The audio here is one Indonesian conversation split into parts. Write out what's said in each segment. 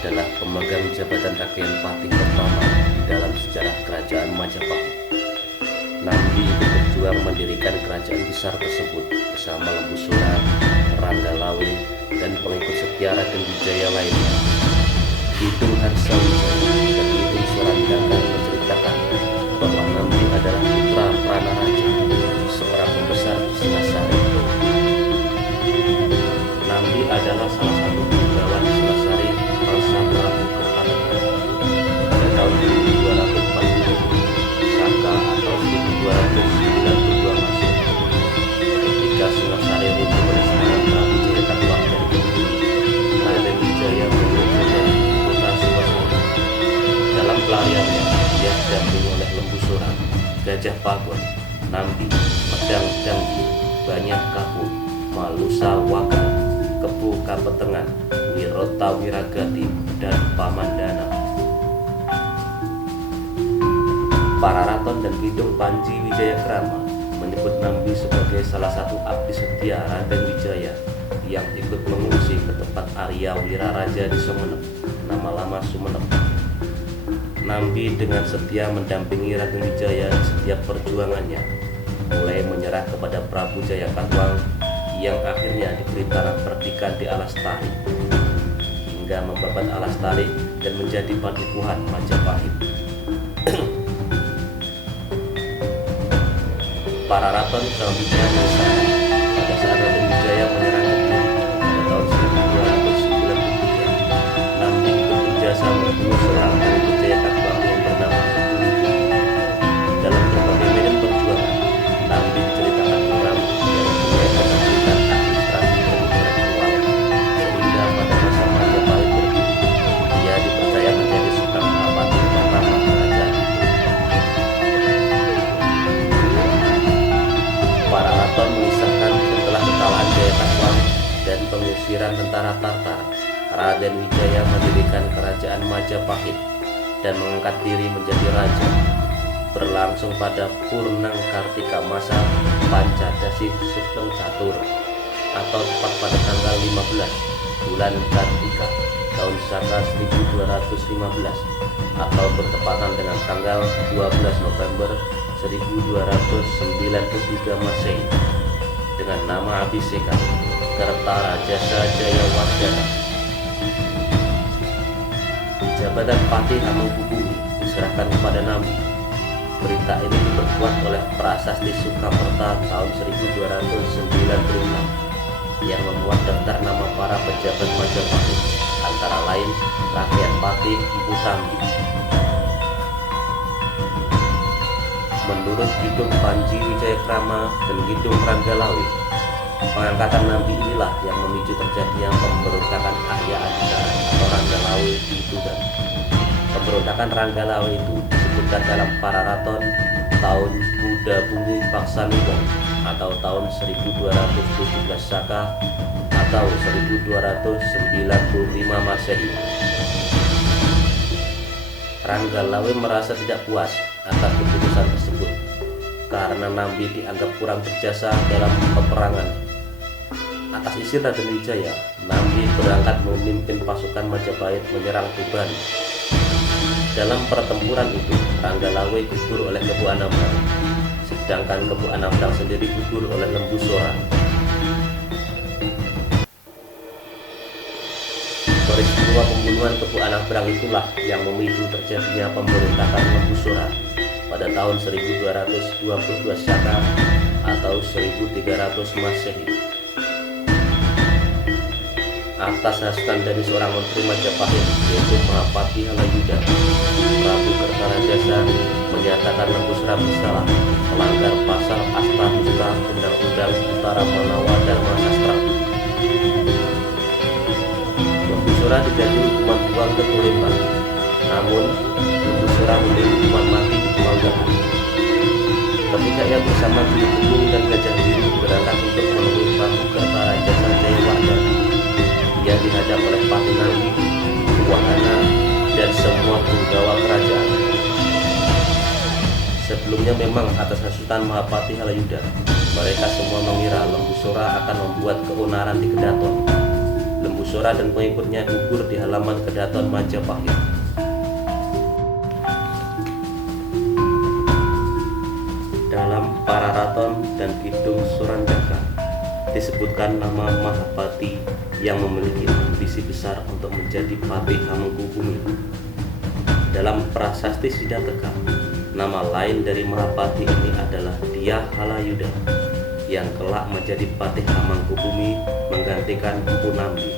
adalah pemegang jabatan Rakyat Patih pertama di dalam sejarah kerajaan Majapahit. Nambi ikut berjuang mendirikan kerajaan besar tersebut bersama Lembu Sora, Ranggalawe, dan pengikut setia Raden Wijaya lainnya. Kidung Harsawijaya dan Kidung Sorandaka menceritakan bahwa Nambi adalah putra Pranaraja, seorang pembesar di Singasari. Nambi adalah salah satu penggawa di Singasari bangsa Prabu Kertanegara. Pada tahun 1240 Saka atau 1292 Masehi, ketika Singasari runtuh oleh serangan Prabu Jayakatwang dari Kediri, Raden Wijaya mengumpulkan kota Singasari. Dalam pelariannya, dia didampingi oleh Lembu Sora, Gajah Pagon, Nambi, Medang Dangdi, Banyak Kapu, Malusa Waga, Kepu Kapetengan, Wirota Wiragati, dan Pamandana. Para Raton dan Kidung Panji Wijayakrama menyebut Nambi sebagai salah satu abdi setia Raden Wijaya yang ikut mengungsi ke tempat Arya Wiraraja di Sumenep, nama lama Sumenep. Nambi dengan setia mendampingi Raden Wijaya di setiap perjuangannya, mulai menyerah kepada Prabu Jayakatwang yang akhirnya diberi tanah perdikan di Alastari, hingga membabat Alastari dan menjadi Padipuhan Majapahit. Para Raton selanjutnya menyesal pada saat Raden Wijaya menyerang Kediri pada tahun 1293. Nambi bekerja sama membunuh seorang pengikut Jayakatwang yang bernama Kepu. Dalam berbagai medan perjuangan, Nambi diceritakan orang yang memulai menghasilkan administrasi dan intelektual, sehingga pada masa Majapahit berdiri, dia dipercaya menjadi Sultan Mahapati pertama kerajaan itu. Para Raton mengisahkan setelah kekalahan Jayakatwang dan pengusiran tentara Tartar, Raden Wijaya mendirikan kerajaan Majapahit dan mengangkat diri menjadi raja. Berlangsung pada Purnang Kartika Masa Pancadasi Sugeng Catur, atau tepat pada tanggal 15 bulan Kartika tahun Saka 1215, atau bertepatan dengan tanggal 12 November 1293 Masehi, dengan nama Abhiseka Kertarajasa Jayawardhana. Jabatan Patih Hamengkubumi diserahkan kepada Nambi. Berita ini diperkuat oleh Prasasti Sukamerta tahun 1296 yang memuat daftar nama para pejabat Majapahit, antara lain Rakyat Patih Mpu Tambi. Menurut Kidung Panji Wijayakrama dan Kidung Ranggalawe, pengangkatan Nambi inilah yang memicu terjadinya pemberontakan Arya Adhikara atau Ranggalawe di Tuban. Pemberontakan Ranggalawe itu disebutkan dalam Para Raton tahun Buddha Bumi Paksanibong atau tahun 1217 Saka atau 1295 Masehi. Ranggalawe merasa tidak puas atas keputusan tersebut karena Nambi dianggap kurang berjasa dalam peperangan. Atas izin Raden Wijaya, Nambi berangkat memimpin pasukan Majapahit menyerang Tuban. Dalam pertempuran itu, Ranggalawe gugur oleh Kepu Anambrang, sedangkan Kepu Anambrang sendiri gugur oleh Lembu Sora. Peristiwa pembunuhan Kepu Anambrang itulah yang memicu terjadinya pemberontakan Lembu Sora pada tahun 1222 Saka atau 1300 Masehi. Atas hasutan dari seorang menteri Majapahit, yaitu Mahapati Halayuda, Prabu Kertarajasa menyatakan Lembu Sora bersalah melanggar pasal Astadusta Undang-Undang Utara Manawa Dharma Sastra. Lembu Sora dijatuhi hukuman buang ke Kulembang, namun Lembu Sora memilih hukuman mati di Tumanggahan. Ketika ia bersama Dwi Kegung dan Gajah Biru berangkat untuk menemui Prabu Kertarajasa Jayawardhana, ia dihadap oleh Patih Nambi, Wahana, dan semua penggawa kerajaan. Sebelumnya memang atas hasutan Mahapati Halayuda, mereka semua mengira Lembu Sora akan membuat keonaran di Kedaton. Lembu Sora dan pengikutnya gugur di halaman Kedaton Majapahit. Dalam Pararaton dan Kidung Surandaka disebutkan nama Mahapati yang memiliki ambisi besar untuk menjadi Patih Hamengkubumi. Dalam Prasasti Siddhateka, nama lain dari Mahapati ini adalah Dyah Halayudha yang kelak menjadi Patih Hamengkubumi menggantikan Empu Nambi.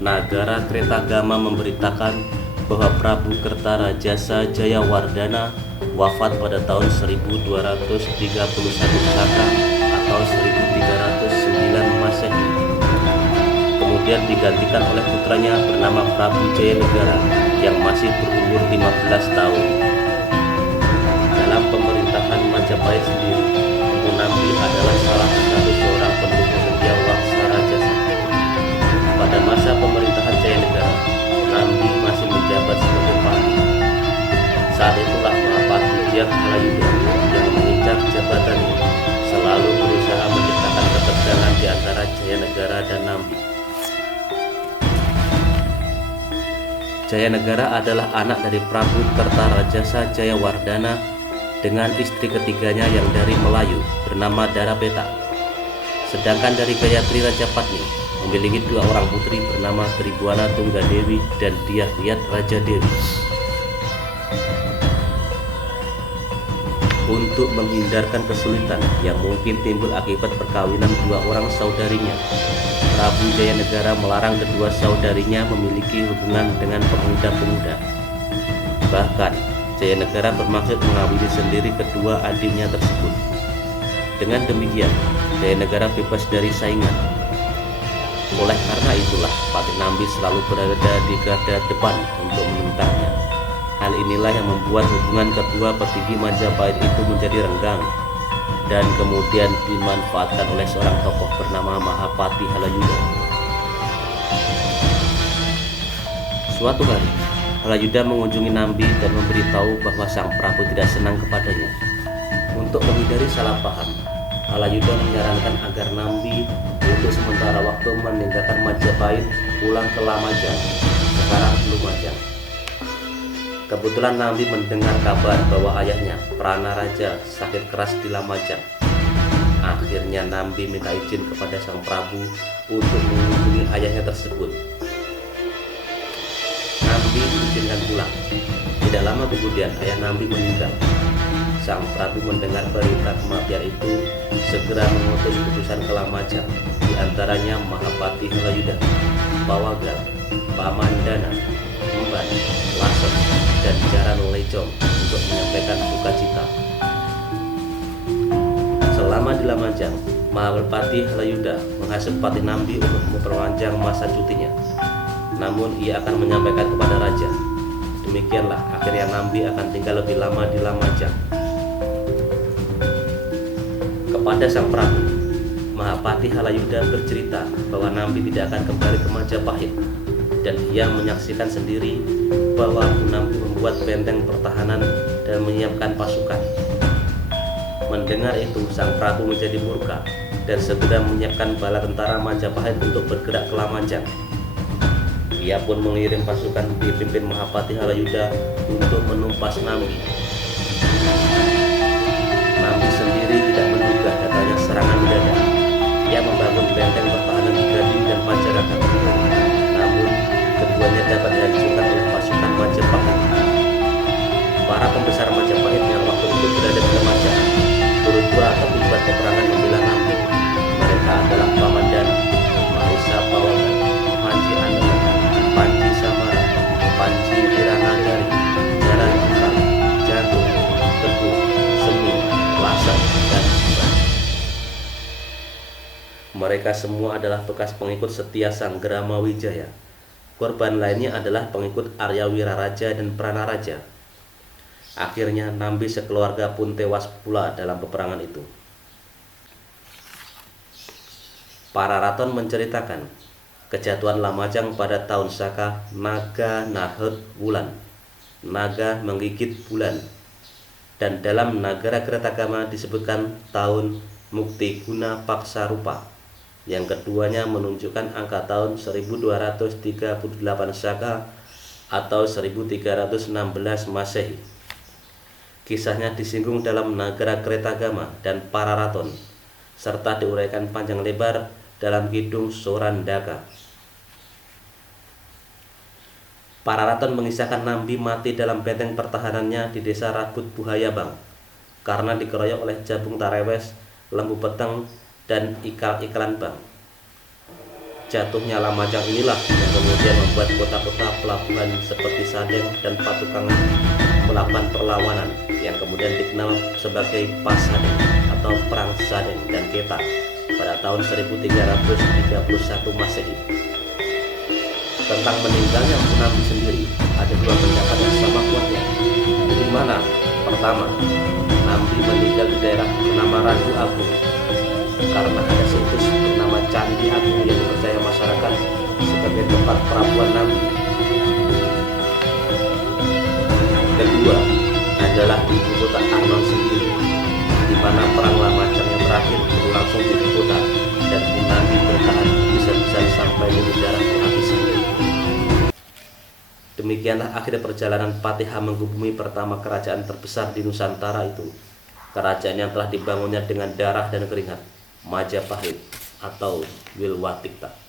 Nagara Kretagama memberitakan bahwa Prabu Kertarajasa Jayawardhana wafat pada tahun 1231 Saka atau 1309 Masehi. Kemudian digantikan oleh putranya bernama Prabu Jayanegara yang masih berumur 15 tahun. Dalam pemerintahan Majapahit sendiri, Empu Nambi adalah salah satu seorang pendukung setia Wangsa Rajasa. Pada masa pemerintahan Jayanegara, Nambi masih menjabat sebagai patih. Saat itulah Mahapati Dyah Halayudha yang mengincar jabatannya selalu berusaha menciptakan ketegangan di antara Jayanegara dan Nambi. Jayanegara adalah anak dari Prabu Kertarajasa Jayawardhana dengan istri ketiganya yang dari Melayu bernama Darapeta. Sedangkan dari Gayatri Rajapatni memiliki dua orang putri bernama Tribhuwana Tunggadewi dan Dyah Riyat Rajadewi. Untuk menghindarkan kesulitan yang mungkin timbul akibat perkawinan dua orang saudarinya, Prabu Jayanegara melarang kedua saudarinya memiliki hubungan dengan pemuda-pemuda. Bahkan, Jayanegara bermaksud mengawini sendiri kedua adiknya tersebut. Dengan demikian, Jayanegara bebas dari saingan. Oleh karena itulah, Patih Nambi selalu berada di garda depan untuk menentangnya. Hal inilah yang membuat hubungan kedua petinggi Majapahit itu menjadi renggang dan kemudian dimanfaatkan oleh seorang tokoh bernama Mahapati Halayudha. Suatu hari, Halayudha mengunjungi Nambi dan memberitahu bahwa sang Prabu tidak senang kepadanya. Untuk menghindari salah paham, Halayudha menyarankan agar Nambi untuk sementara waktu meninggalkan Majapahit pulang ke Lamajang, sekarang Lumajang. Kebetulan Nambi mendengar kabar bahwa ayahnya, Pranaraja, sakit keras di Lamajang. Akhirnya Nambi minta izin kepada sang Prabu untuk mengunjungi ayahnya tersebut. Nambi diizinkan pulang. Tidak lama kemudian ayah Nambi meninggal. Sang Prabu mendengar berita kematian itu, segera mengutus utusan ke Lamajang, di antaranya Mahapati Halayudha, Pawagal, Pamandana, Emban, Lasem, dan Jaran Lecong untuk menyampaikan sukacita. Selama di Lamajang, Mahapati Halayudha menghasut Patih Nambi untuk memperpanjang masa cutinya. Namun ia akan menyampaikan kepada raja. Demikianlah akhirnya Nambi akan tinggal lebih lama di Lamajang. Kepada sang Prabu, Mahapati Halayudha bercerita bahwa Nambi tidak akan kembali ke Majapahit, dan ia menyaksikan sendiri bahwa Nambi membuat benteng pertahanan dan menyiapkan pasukan. Mendengar itu, sang Prabu menjadi murka dan segera menyiapkan bala tentara Majapahit untuk bergerak ke Lamajang. Ia pun mengirim pasukan dipimpin Mahapati Halayudha untuk menumpas Nambi. Nambi sendiri tidak menduga datangnya serangan mendadak. Ia membangun benteng pertahanan di Gading dan Panjarakan. Namun, keduanya dapat dihancurkan oleh pasukan Majapahit. Para pembesar Majapahit yang waktu itu berada di Lamajang turut dua terlibat peperangan membela Nambi. Mereka adalah Pamandana, Mahesa Pawagal, Panji Andalan, Panji Samara, Panji Wiranagari, Jaran Engkang, Jagung, Teguh, Semi, Lasem, dan Emban. Mereka semua adalah bekas pengikut setia Sang Grama Wijaya. Korban lainnya adalah pengikut Arya Wiraraja dan Pranaraja. Akhirnya Nambi sekeluarga pun tewas pula dalam peperangan itu. Pararaton menceritakan kejatuhan Lamajang pada tahun Saka Naga Nahet Wulan. Naga menggigit bulan. Dan dalam Nagara Kretagama disebutkan tahun Mukti Guna Paksa Rupa. Yang keduanya menunjukkan angka tahun 1238 Saka atau 1316 Masehi. Kisahnya disinggung dalam Nagara Kretagama dan Pararaton, serta diuraikan panjang lebar dalam Kidung Sorandaka. Pararaton mengisahkan Nambi mati dalam benteng pertahanannya di desa Rabut Buhayabang karena dikeroyok oleh Jabung Tarewes, Lembu Peteng, dan ikal-ikalan Bang. Jatuhnya Lamajang inilah yang kemudian membuat kota-kota pelabuhan seperti Sadeng dan Patukangan melakukan perlawanan yang kemudian dikenal sebagai Pasadeng atau Perang Sadeng dan Keta pada tahun 1331 Masehi. Tentang meninggalnya Nambi sendiri ada dua pendapat yang sama kuatnya, di mana pertama, Nambi meninggal di daerah bernama Randu Agung karena ada situs bernama Candi Agung yang dipercaya masyarakat sebagai tempat perabuan Nambi. Kedua adalah di ibu kota Arnon sendiri, di mana perang Lamajang yang terakhir berlangsung di ibu kota dan Nambi bertahan bisa-bisa sampai di daerah penghabisan. Demikianlah akhir perjalanan Patih Hamengkubumi pertama kerajaan terbesar di Nusantara itu. Kerajaan yang telah dibangunnya dengan darah dan keringat, Majapahit atau Wilwatikta.